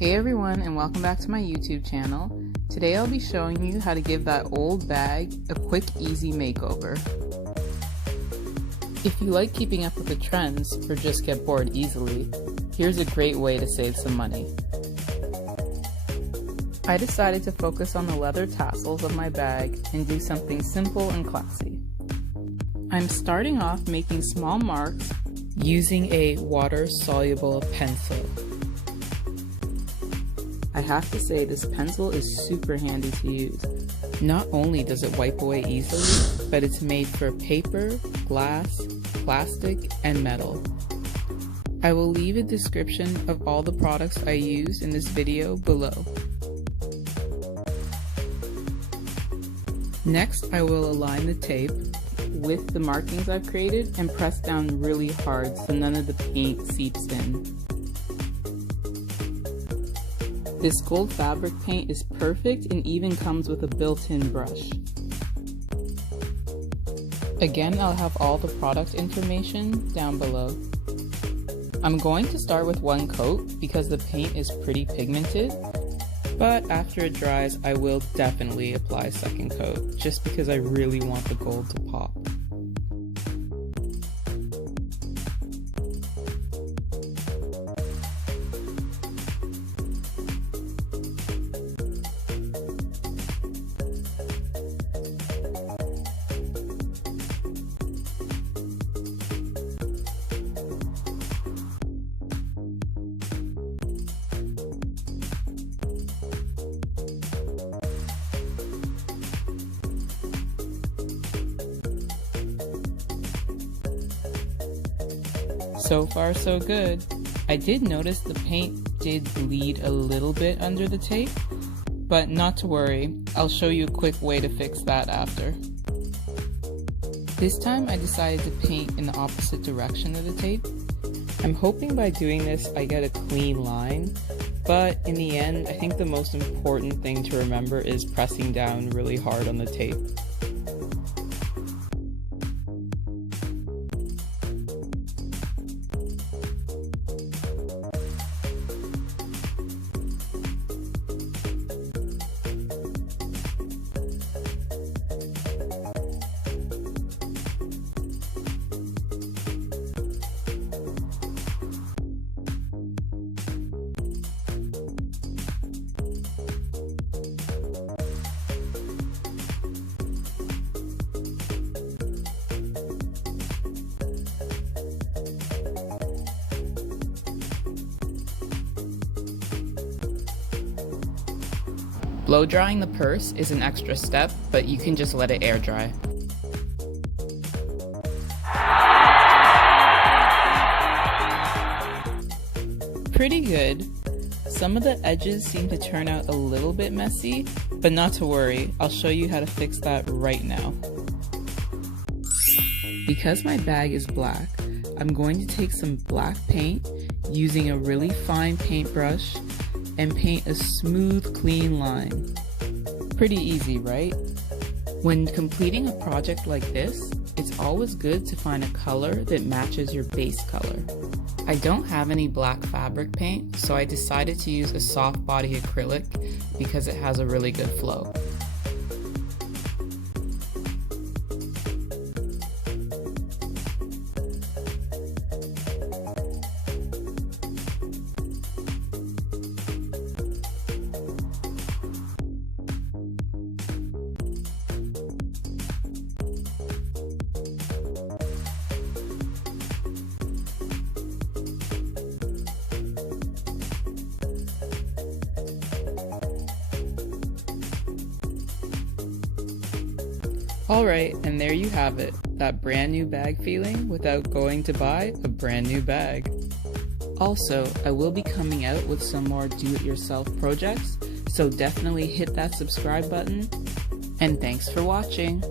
Hey everyone, and welcome back to my YouTube channel. Today I'll be showing you how to give that old bag a quick, easy makeover. If you like keeping up with the trends or just get bored easily, here's a great way to save some money. I decided to focus on the leather tassels of my bag and do something simple and classy. I'm starting off making small marks using a water-soluble pencil. I have to say this pencil is super handy to use. Not only does it wipe away easily, but it's made for paper, glass, plastic, and metal. I will leave a description of all the products I use in this video below. Next, I will align the tape with the markings I've created and press down really hard so none of the paint seeps in. This gold fabric paint is perfect and even comes with a built-in brush. Again, I'll have all the product information down below. I'm going to start with one coat because the paint is pretty pigmented, but after it dries, I will definitely apply a second coat just because I really want the gold to pop. So far so good. I did notice the paint did bleed a little bit under the tape, but not to worry, I'll show you a quick way to fix that after. This time I decided to paint in the opposite direction of the tape. I'm hoping by doing this I get a clean line, but in the end I think the most important thing to remember is pressing down really hard on the tape. Blow drying the purse is an extra step, but you can just let it air dry. Pretty good. Some of the edges seem to turn out a little bit messy, but not to worry, I'll show you how to fix that right now. Because my bag is black, I'm going to take some black paint using a really fine paintbrush and paint a smooth, clean line. Pretty easy, right? When completing a project like this, it's always good to find a color that matches your base color. I don't have any black fabric paint, so I decided to use a soft body acrylic because it has a really good flow. Alright, and there you have it, that brand new bag feeling without going to buy a brand new bag. Also, I will be coming out with some more do-it-yourself projects, so definitely hit that subscribe button, and thanks for watching!